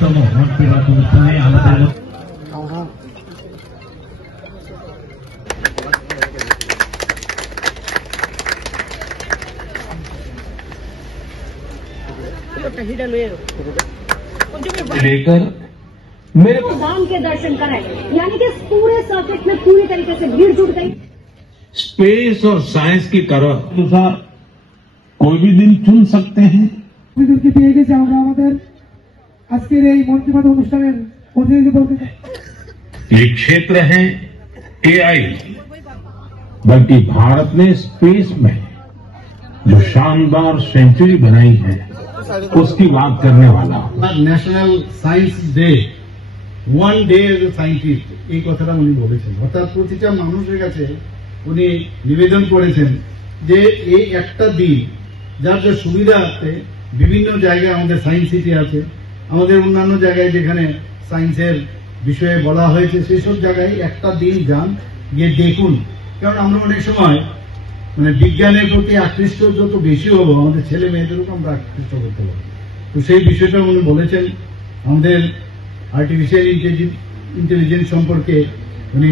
5তম মন কি বাত অনুষ্ঠানে আমাদের लेकर मेरे राम के दर्शन कराए, यानी कि पूरे सर्किट में पूरी तरीके से भीड़ जुट गई। स्पेस और साइंस की तरह अनुसार कोई भी दिन चुन सकते हैं। পেয়ে গেছে আমরা আমাদের আজকের এই মন কি বাত অনুষ্ঠানের প্রতিনিধি বলতে ये क्षेत्र है एआई, बल्कि भारत ने स्पेस में जो शानदार सेंचुरी बनाई है उसकी बात करने वाला हूं। National science day, one day as a scientist, এই কথাটা উনি বলেছেন। অর্থাৎ প্রতিটা মানুষের কাছে উনি নিবেদন করেছেন যে এই একটা দিন যার যে সুবিধা আছে, বিভিন্ন জায়গায় আমাদের সায়েন্স সিটি আছে, আমাদের অন্যান্য জায়গায় যেখানে সায়েন্সের বিষয়ে বলা হয়েছে সেই সব জায়গায় একটা দিন যান, গিয়ে দেখুন। কারণ আমরা অনেক সময় মানে বিজ্ঞানের প্রতি আকৃষ্ট যত বেশি হবো, আমাদের ছেলে মেয়েদেরকে আমরা আকৃষ্ট করতে পারবো। তো সেই বিষয়টা উনি বলেছেন। আমাদের আর্টিফিশিয়াল ইন্টেলিজেন্স সম্পর্কে উনি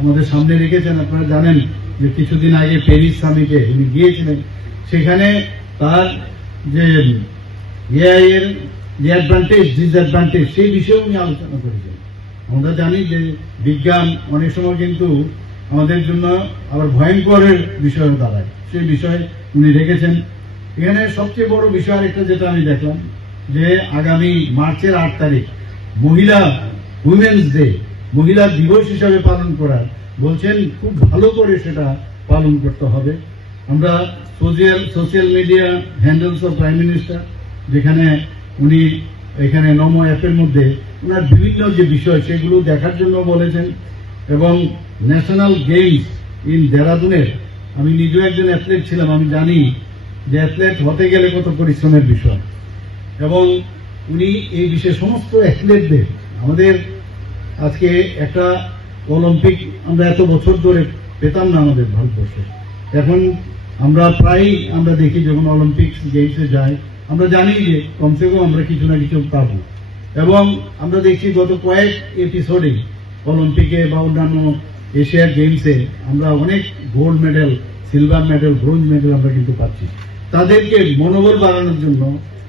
আমাদের সামনে রেখেছেন। আপনারা জানেন যে কিছুদিন আগে প্যারিস সামিটে উনি গিয়েছিলেন, সেখানে তার যে এআই এর যে অ্যাডভান্টেজ ডিসঅ্যাডভান্টেজ সেই বিষয়ে উনি আলোচনা করেছেন। আমরা জানি যে বিজ্ঞান অনেক সময় কিন্তু আমাদের জন্য আবার ভয়ঙ্করের বিষয় দাঁড়ায়, সেই বিষয়ে উনি রেখেছেন। এখানে সবচেয়ে বড় বিষয় একটা যেটা আমি দেখলাম যে আগামী মার্চের 8 তারিখ মহিলা উইমেন্স ডে, মহিলা দিবস হিসাবে পালন করার বলছেন। খুব ভালো করে সেটা পালন করতে হবে। আমরা social media handles of prime minister, যেখানে উনি এখানে নমো অ্যাপের মধ্যে ওনার বিভিন্ন যে বিষয় সেগুলো দেখার জন্য বলেছেন। এবং ন্যাশনাল গেমস ইন দেরাদুনের, আমি নিজেও একজন অ্যাথলেট ছিলাম, আমি জানি যে অ্যাথলেট হতে গেলে কত পরিশ্রমের বিষয়। এবং উনি এই বিষয়ে সমস্ত অ্যাথলেটদের, আমাদের আজকে একটা অলিম্পিক আমরা এত বছর ধরে পেতাম না আমাদের ভারতবর্ষে, এখন আমরা প্রায়ই আমরা দেখি যখন অলিম্পিক গেমসে যাই আমরা জানি যে কমসে কম আমরা কিছু না কিছু পাবো। এবং আমরা দেখছি গত কয়েক এপিসোডে অলিম্পিকে বা অন্যান্য এশিয়ার গেমসে আমরা অনেক gold medal, silver medal, bronze medal আমরা কিন্তু পাচ্ছি। তাদেরকে মনোবল বাড়ানোর জন্য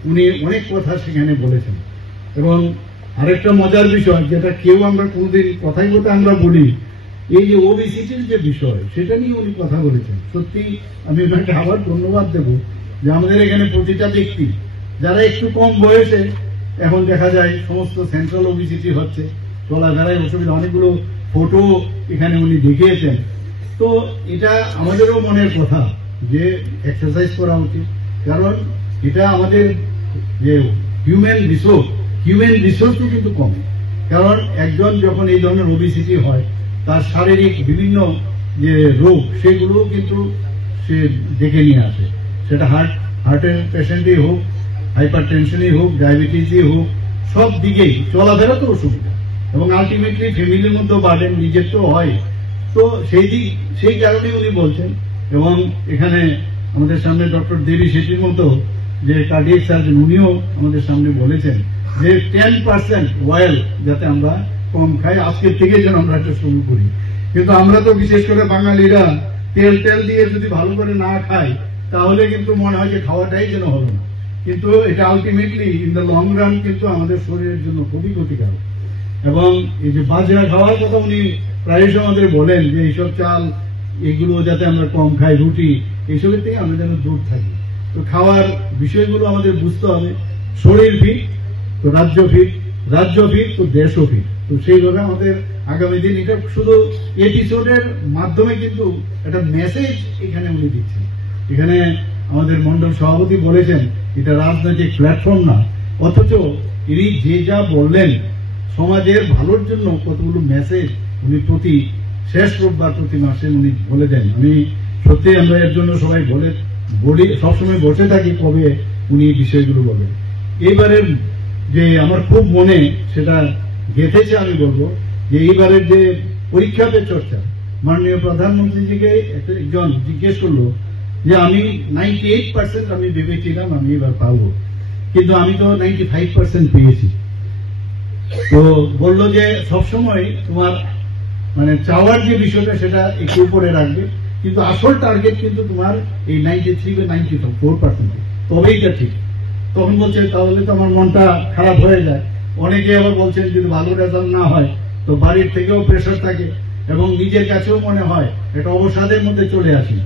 উনি অনেক কথা সেখানে বলেছেন। এবং আরেকটা মজার বিষয় যেটা কেউ আমরা কোনোদিন কথাই বলতে আমরা বলি, এই যে ওবিসিটির যে বিষয় সেটা নিয়ে উনি কথা বলেছেন। সত্যি আমি ওনাকে আবার ধন্যবাদ দেব যে আমাদের এখানে প্রতিটা ব্যক্তি যারা একটু কম বয়সে এখন দেখা যায় সমস্ত সেন্ট্রাল ওবিসিটি হচ্ছে, চলাফেরায় অসুবিধা, অনেকগুলো ফটো এখানে উনি দেখিয়েছেন। তো এটা আমাদেরও মনের কথা যে এক্সারসাইজ করা উচিত, কারণ এটা আমাদের যে হিউম্যান রিসোর্সও কিন্তু কমে। কারণ একজন যখন এই ধরনের ওবিসিটি হয় তার শারীরিক বিভিন্ন যে রোগ সেগুলো কিন্তু সে ডেকে নিয়ে আসে, সেটা হার্টের পেশেন্টই হোক, হাইপার টেনশনই হোক, ডায়াবেটিসই হোক, সব দিকেই চলাফেরা তো অসুবিধা। এবং আলটিমেটলি ফ্যামিলির মধ্যেও বার্ডেন নিজের তো হয়। তো সেই কারণে উনি বলছেন। এবং এখানে আমাদের সামনে ডক্টর দেবী শেঠির মতো যে কার্ডিয়াক সার্জন, উনিও আমাদের সামনে বলেছেন যে 10% অয়েল যাতে আমরা কম খাই, আজকের থেকে যেন আমরা এটা শুরু করি। কিন্তু আমরা তো বিশেষ করে বাঙালিরা তেল দিয়ে যদি ভালো করে না খাই তাহলে কিন্তু মনে হয় যে খাওয়াটাই যেন হলো না। কিন্তু এটা ultimately in the long run কিন্তু আমাদের শরীরের জন্য খুবই ক্ষতিকারক। এবং এই যে বাজরা খাওয়ার কথা উনি প্রায়শই আমাদের বলেন যে এইসব চাল এগুলো যাতে আমরা কম খাই, রুটি, এইসবের থেকে আমরা যেন দূর থাকি। তো খাওয়ার বিষয়গুলো আমাদের বুঝতে হবে। শরীর ফিট তো রাজ্য ফিট, রাজ্য ফিট তো দেশও ফিট। তো সেইভাবে আমাদের আগামী দিন এটা শুধু এপিসোডের মাধ্যমে কিন্তু একটা মেসেজ এখানে উনি দিচ্ছেন। এখানে আমাদের মন্ডল সভাপতি বলেছেন এটা রাজনৈতিক প্ল্যাটফর্ম না, অথচ ইনি যে যা বললেন সমাজের ভালোর জন্য কতগুলো মেসেজ উনি প্রতি শেষ রোববার প্রতি মাসে উনি বলে দেন। আমি সত্যি আমরা এর জন্য সবাই বলি, সবসময় বসে থাকি কবে উনি এই বিষয়গুলো বলেন। এইবারের যে আমার খুব মনে সেটা গেঁথেছে, আমি বলবো যে এইবারের যে পরীক্ষা পে চর্চা, মাননীয় প্রধানমন্ত্রীজিকে একজন জিজ্ঞেস করলো যে আমি 98% আমি ভেবেছিলাম আমি এবার পাবো, কিন্তু আমি তো 95% পেয়েছি। তো বললো যে সবসময় তোমার মানে চাওয়ার যে বিষয়টা সেটা একটু উপরে রাখবে, কিন্তু আসল টার্গেট কিন্তু তোমার এই 93 বা 94%, তবেই এটা ঠিক। তখন বলছে তাহলে তো আমার মনটা খারাপ হয়ে যায়। অনেকে আবার বলছেন যদি ভালো রেজাল্ট না হয় তো বাড়ির থেকেও প্রেশার থাকে এবং নিজের কাছেও মনে হয় এটা অবসাদের মধ্যে চলে আসি।